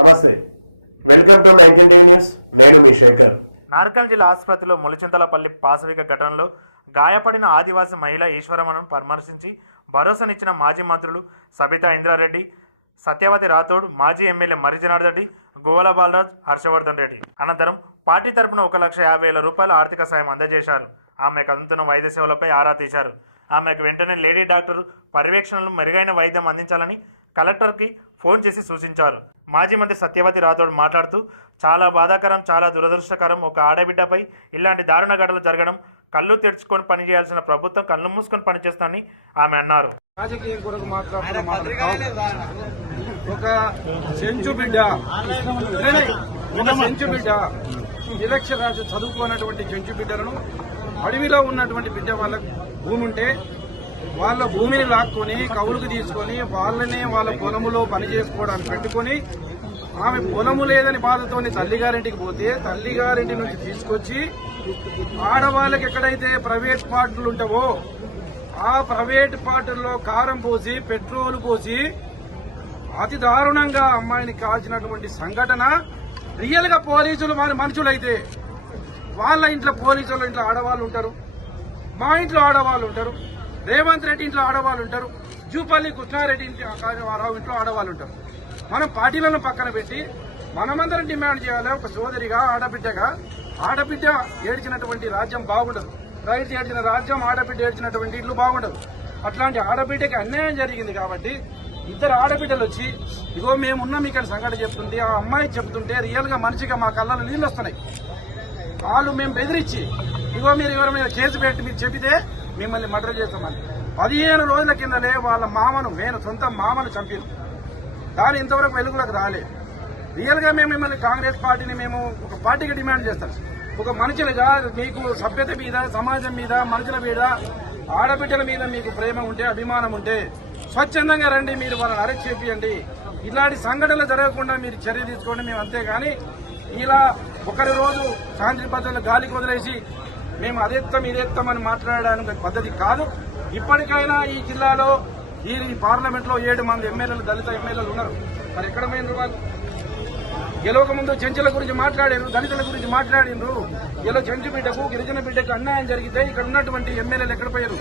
నమస్తే. Welcome to news. నేను మీ శేఖర్. నార్కల్ జిల్లా ఆసుపత్రిలో ములిచింతలపల్లి పాశవిక ఘటనలో గాయపడిన ఆదివాసీ మహిళ ఈశ్వరమ్మను పరామర్శించి భరోసానిచ్చిన మాజీ మంత్రులు సబితా ఇంద్రారెడ్డి సత్యవతి రాథోడ్ మాజీ ఎమ్మెల్యే మరి జనార్దన్ రెడ్డి గోవల బాలరాజ్ హర్షవర్ధన్ రెడ్డి. అనంతరం పార్టీ తరపున ఒక లక్ష యాభై వేల రూపాయల ఆర్థిక సాయం అందజేశారు. ఆమెకు అందుతున్న వైద్య సేవలపై ఆరా తీశారు. ఆమెకు వెంటనే లేడీ డాక్టర్ పర్యవేక్షణలు మెరుగైన వైద్యం అందించాలని కలెక్టర్కి ఫోన్ చేసి సూచించారు. మాజీ మంత్రి సత్యవతి రాథోడ్ మాట్లాడుతూ చాలా బాధాకరం చాలా దురదృష్టకరం ఒక ఆడబిడ్డపై ఇలాంటి దారుణ ఘటనలు జరగడం కళ్ళు తెరుచుకొని పనిచేయాల్సిన ప్రభుత్వం కళ్ళు మూసుకొని పనిచేస్తానని ఆమె అన్నారు. రాజకీయం కొరకు. ఒక చెంచు బిడ్డ. ఒక చెంచు బిడ్డ. నిరక్షర రాజు చదువుకున్నటువంటి చెంచు బిడ్డలను అడవిలో ఉన్నటువంటి బిడ్డ వాళ్ళ భూమి ఉంటే వాళ్ళ భూమిని లాక్కొని కవులకు తీసుకొని వాళ్ళనే వాళ్ళ పొలములో పని చేసుకోవడానికి పెట్టుకొని ఆమె పొలము లేదని బాధతోని తల్లిగారింటికి పోతే తల్లిగారింటి నుంచి తీసుకొచ్చి ఆడవాళ్ళకి ఎక్కడైతే ప్రైవేట్ పార్టీలు ఉంటావో ఆ ప్రైవేట్ పార్టీల్లో కారం పోసి పెట్రోల్ పోసి అతి దారుణంగా అమ్మాయిని కాల్చినటువంటి సంఘటన రియల్గా పోలీసులు మన మనుషులైతే వాళ్ళ ఇంట్లో పోలీసుల ఇంట్లో ఆడవాళ్ళు ఉంటారు. మా ఇంట్లో ఆడవాళ్ళు ఉంటారు. రేవంత్ రెడ్డి ఇంట్లో ఆడవాళ్ళు ఉంటారు. జూపల్లి కృష్ణారెడ్డి ఇంటి రావు ఇంట్లో ఆడవాళ్ళు ఉంటారు. మనం పార్టీలను పక్కన పెట్టి మనమందరం డిమాండ్ చేయాలి. ఒక సోదరిగా ఆడబిడ్డగా ఆడబిడ్డ ఏడ్చినటువంటి రాజ్యం బాగుండదు. రైతు ఏడ్చిన రాజ్యం ఆడబిడ్డ ఏడ్చినటువంటి ఇల్లు బాగుండదు. అట్లాంటి ఆడబిడ్డకి అన్యాయం జరిగింది కాబట్టి ఇద్దరు ఆడబిడ్డలు వచ్చి ఇగో మేమున్నాం ఇక్కడ సంఘటన చెప్తుంది. ఆ అమ్మాయి చెప్తుంటే రియల్గా మనిషిగా మా కళ్ళలో నీళ్ళు వస్తున్నాయి. వాళ్ళు మేము బెదిరించి ఇగో మీరు ఎవరి మీద కేసు పెట్టి మీరు చెబితే మిమ్మల్ని మర్డర్ చేస్తామని. పదిహేను రోజుల కిందనే వాళ్ళ మామను నేను సొంత మామను చంపాను కానీ ఇంతవరకు వెలుగులకు రాలేదు రియల్గా మేము మిమ్మల్ని కాంగ్రెస్ పార్టీని మేము ఒక పార్టీకి డిమాండ్ చేస్తాం. ఒక మనుషులుగా మీకు సభ్యత మీద సమాజం మీద మనుషుల మీద ఆడబిడ్డల మీద మీకు ప్రేమ ఉంటే అభిమానం ఉంటే స్వచ్ఛందంగా రండి మీరు వాళ్ళని అరెస్ట్ చేపియండి. ఇలాంటి సంఘటనలు జరగకుండా మీరు చర్య తీసుకోండి మేము అంతేగాని ఇలా ఒకరి రోజు శాంతి భద్రతలు గాలికి వదిలేసి మేము అదేత్తం ఇదేత్తం అని మాట్లాడడానికి పద్ధతి కాదు. ఇప్పటికైనా ఈ జిల్లాలో ఈ పార్లమెంట్లో ఏడు మంది ఎమ్మెల్యేలు దళిత ఎమ్మెల్యేలు ఉన్నారు. మరి ఎక్కడ పోయినరు వాళ్ళు? గెలవక ముందు చెంచుల గురించి మాట్లాడారు దళితుల గురించి మాట్లాడిండ్రు ఇలా చెంచు బిడ్డకు గిరిజన బిడ్డకు అన్యాయం జరిగితే ఇక్కడ ఉన్నటువంటి ఎమ్మెల్యేలు ఎక్కడ పోయారు?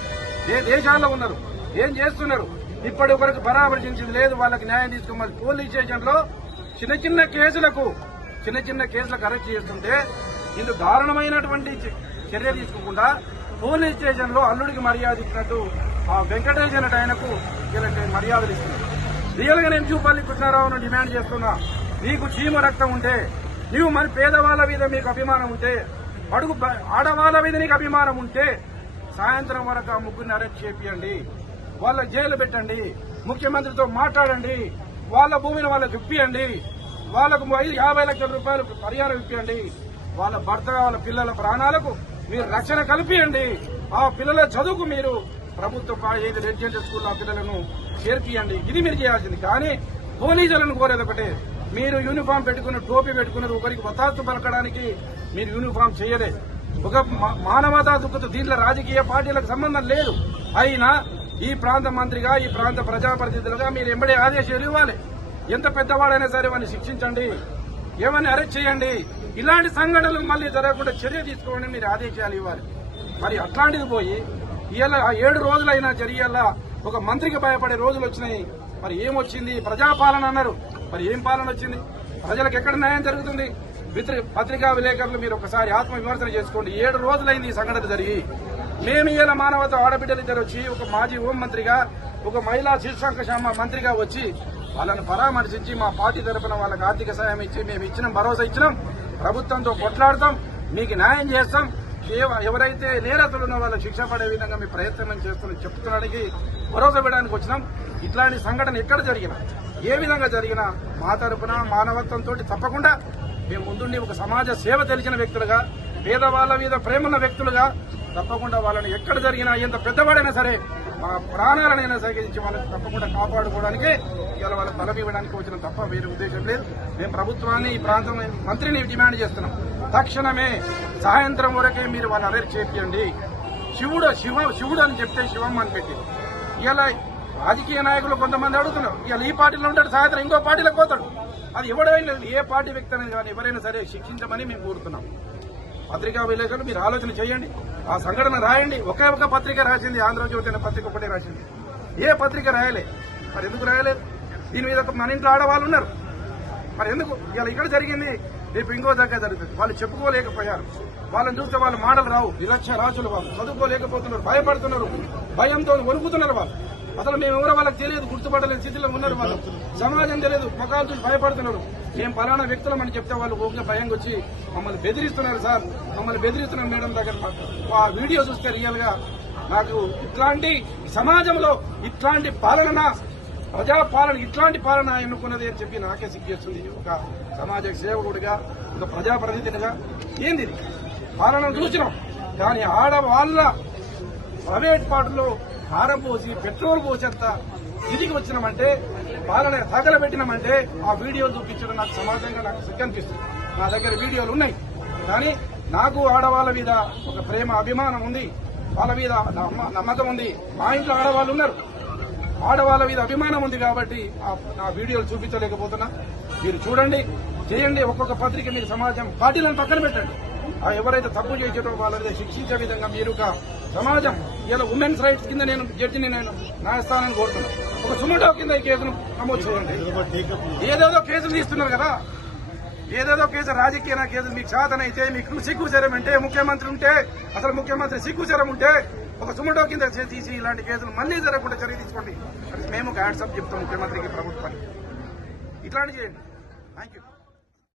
ఏ దేశాల్లో ఉన్నారు. ఏం చేస్తున్నారు? ఇప్పటి వరకు పరామర్శించింది లేదు వాళ్ళకి న్యాయం తీసుకోమని పోలీస్ స్టేషన్లో చిన్న చిన్న కేసులకు చిన్న చిన్న కేసులకు అరెస్ట్ చేస్తుంటే ఇందుకు దారుణమైనటువంటి చర్య తీసుకోకుండా పోలీస్ స్టేషన్లో అల్లుడికి మర్యాద ఇచ్చినట్టు ఆ వెంకటేష్ అనే ఆయనకు ఇలాంటి మర్యాదలు ఇస్తున్నారు. రియల్గా నేను చూపల్లి కృష్ణారావును డిమాండ్ చేస్తున్నా. నీకు చీమ రక్తం ఉంటే నీవు మరి పేదవాళ్ళ మీద మీకు అభిమానం ఉంటే అడుగు ఆడవాళ్ళ మీద నీకు అభిమానం ఉంటే సాయంత్రం వరకు ఆ ముగ్గురిని అరెస్ట్ చేపియండి. వాళ్ళ జైలు పెట్టండి. ముఖ్యమంత్రితో మాట్లాడండి. వాళ్ళ భూమిని వాళ్ళకి ఇప్పియండి వాళ్ళకు ఐదు యాభై లక్షల రూపాయలు పరిహారం ఇప్పియండి. వాళ్ళ భర్త వాళ్ళ పిల్లల ప్రాణాలకు మీరు రక్షణ కల్పియండి. ఆ పిల్లల చదువుకు మీరు ప్రభుత్వ పా- ఏది స్కూల్ ఆ పిల్లలను చేర్పియండి. ఇది మీరు చేయాల్సింది. కానీ పోలీసులను కోరేది ఒకటే. మీరు యూనిఫామ్ పెట్టుకుని టోపీ పెట్టుకున్నది ఒకరికి వతాత్తు పలకడానికి మీరు యూనిఫామ్ చేయలేదు ఒక మానవతా దుఃఖతో దీంట్లో రాజకీయ పార్టీలకు సంబంధం లేదు. అయినా ఈ ప్రాంత మంత్రిగా ఈ ప్రాంత ప్రజాప్రతినిధులుగా మీరు ఎంబడే ఆదేశాలు ఇవ్వాలి. ఎంత పెద్దవాడైనా సరే వాడిని శిక్షించండి. ఏమని అరెస్ట్ చేయండి? ఇలాంటి సంఘటనలు మళ్ళీ జరగకుండా చర్య తీసుకోండి మీరు ఆదేశాలు ఇవ్వాలి. మరి అట్లాంటిది పోయి ఇవాళ ఆ ఏడు రోజులైనా జరిగేలా ఒక మంత్రికి భయపడే రోజులు వచ్చినాయి. మరి ఏమొచ్చింది ప్రజాపాలన అన్నారు. మరి ఏం పాలన వచ్చింది? ప్రజలకు ఎక్కడ న్యాయం జరుగుతుంది? విత్రి- పత్రికా విలేకరులు మీరు ఒకసారి ఆత్మ విమర్శన చేసుకోండి. ఏడు రోజులైంది ఈ సంఘటన జరిగి. మేము ఇలా మానవత ఆడబిడ్డలు ఇద్దరు వచ్చి ఒక మాజీ హోం మంత్రిగా ఒక మహిళా శీర్షాంకశామ మంత్రిగా వచ్చి వాళ్ళని పరామర్శించి మా పార్టీ తరపున వాళ్ళకి ఆర్థిక సాయం ఇచ్చి మేము ఇచ్చిన భరోసా ఇచ్చినాం. ప్రభుత్వంతో కొట్లాడతాం. మీకు న్యాయం చేస్తాం. ఎవరైతే నేరతులు ఉన్న వాళ్ళు శిక్ష పడే విధంగా మీ ప్రయత్నం చేస్తున్న చెప్తున్నానికి భరోసా ఇవ్వడానికి వచ్చినాం. ఇట్లాంటి సంఘటన ఎక్కడ జరిగినా ఏ విధంగా జరిగినా మా తరపున మానవత్వంతో తప్పకుండా మేము ముందుండి ఒక సమాజ సేవ తెలిసిన వ్యక్తులుగా పేదవాళ్ళ మీద ప్రేమున్న వ్యక్తులుగా తప్పకుండా వాళ్ళని ఎక్కడ జరిగినా ఎంత పెద్దవాడైనా సరే మా ప్రాణాలనైనా సేకరించి వాళ్ళని తప్పకుండా కాపాడుకోవడానికి ఇవాళ వాళ్ళ బలం ఇవ్వడానికి వచ్చిన తప్ప వేరే ఉద్దేశం లేదు. మేము ప్రభుత్వాన్ని ఈ ప్రాంతం మంత్రిని డిమాండ్ చేస్తున్నాం. తక్షణమే సాయంత్రం వరకే మీరు వాళ్ళు అరెస్ట్ చేయండి శివుడు శివ శివుడు అని చెప్తే శివం అని పెట్టి. ఇలా రాజకీయ నాయకులు కొంతమంది అడుగుతున్నారు. ఇవాళ ఈ పార్టీలో ఉంటాడు సాయంత్రం ఇంకో పార్టీలో పోతాడు. అది ఎవడైనా ఏ పార్టీ వ్యక్తి అనేది కానీ ఎవరైనా సరే శిక్షించమని మేము కోరుతున్నాం. పత్రికా విలేకరులు మీరు ఆలోచన చేయండి. ఆ సంఘటన రాయండి. ఒకే ఒక పత్రిక రాసింది. ఆంధ్రజ్యోతి అనే పత్రిక ఒకటే రాసింది. ఏ పత్రిక రాయలే? మరి ఎందుకు రాయలేదు? దీని మీద ఒక మన ఇంట్లో ఆడవాళ్ళు ఉన్నారు. మరి ఎందుకు? ఇలా ఇక్కడ జరిగింది. రేపు ఇంకో దగ్గర జరుగుతుంది. వాళ్ళు చెప్పుకోలేకపోయారు. వాళ్ళని చూస్తే వాళ్ళ మాటలు రావు. నిరక్ష రాజులు వాళ్ళు. చదువుకోలేకపోతున్నారు. భయపడుతున్నారు. భయంతో వణుకుతున్నారు వాళ్ళు. అసలు మేము ఎవరో వాళ్ళకి తెలియదు గుర్తుపట్టలేని స్థితిలో ఉన్నారు వాళ్ళు. సమాజం తెలియదు ముఖాలు చూసి భయపడుతున్నారు. మేము పలానా వ్యక్తులం అని చెప్తే వాళ్ళు ఓకే భయంగా వచ్చి మమ్మల్ని బెదిరిస్తున్నారు సార్ మమ్మల్ని బెదిరిస్తున్నారు మేడం దగ్గర. ఆ వీడియో చూస్తే రియల్గా నాకు ఇట్లాంటి సమాజంలో ఇట్లాంటి పాలన ప్రజా పాలన ఇట్లాంటి పాలన ఎన్నుకున్నది అని చెప్పి నాకే సిగ్గేస్తుంది ఒక సమాజ సేవకుడిగా ఒక ప్రజాప్రతినిధిగా ఏంది పాలన చూసినాం. కానీ ఆడవాళ్ళ ప్రైవేట్ పాటలో కారం పోసి పెట్రోల్ పోసేంత స్థితికి వచ్చినామంటే వాళ్ళని తగలబెట్టినామంటే ఆ వీడియో చూపించడం నాకు సమాజంగా నాకు సిగ్గు అనిపిస్తుంది. నా దగ్గర వీడియోలు ఉన్నాయి. కానీ నాకు ఆడవాళ్ళ మీద ఒక ప్రేమ అభిమానం ఉంది. వాళ్ళ మీద నమ్మ- నమ్మకం ఉంది. మా ఇంట్లో ఆడవాళ్ళు ఉన్నారు. ఆడవాళ్ళ మీద అభిమానం ఉంది కాబట్టి ఆ- వీడియోలు చూపించలేకపోతున్నా. మీరు చూడండి చేయండి. ఒక్కొక్క పత్రిక మీరు సమాజం పార్టీలను పక్కన పెట్టండి. ఆ ఎవరైతే తప్పు చేసేటో వాళ్ళని శిక్షించే విధంగా మీరు సమాజం ఇలా ఉమెన్స్ రైట్స్ కింద నేను జడ్జిని నేను న్యాయస్థానాన్ని కోరుతున్నాను ఒక సుమటో కింద ఈ కేసును నమోదు చేయండి. ఏదేదో కేసులు తీస్తున్నారు కదా. ఏదేదో కేసు రాజకీయ కేసులు మీకు సాధనైతే మీకు సిగ్గుచరం అంటే ముఖ్యమంత్రి ఉంటే అసలు ముఖ్యమంత్రి సిగ్గుచరం ఉంటే ఒక సుమటో కింద చే- తీసి ఇలాంటి కేసులు మళ్ళీ జరగకుండా చర్య తీసుకోండి. మేము ఒక హ్యాట్సప్ చెప్తాం ముఖ్యమంత్రికి ప్రభుత్వానికి. ఇట్లాంటి చేయండి. Thank you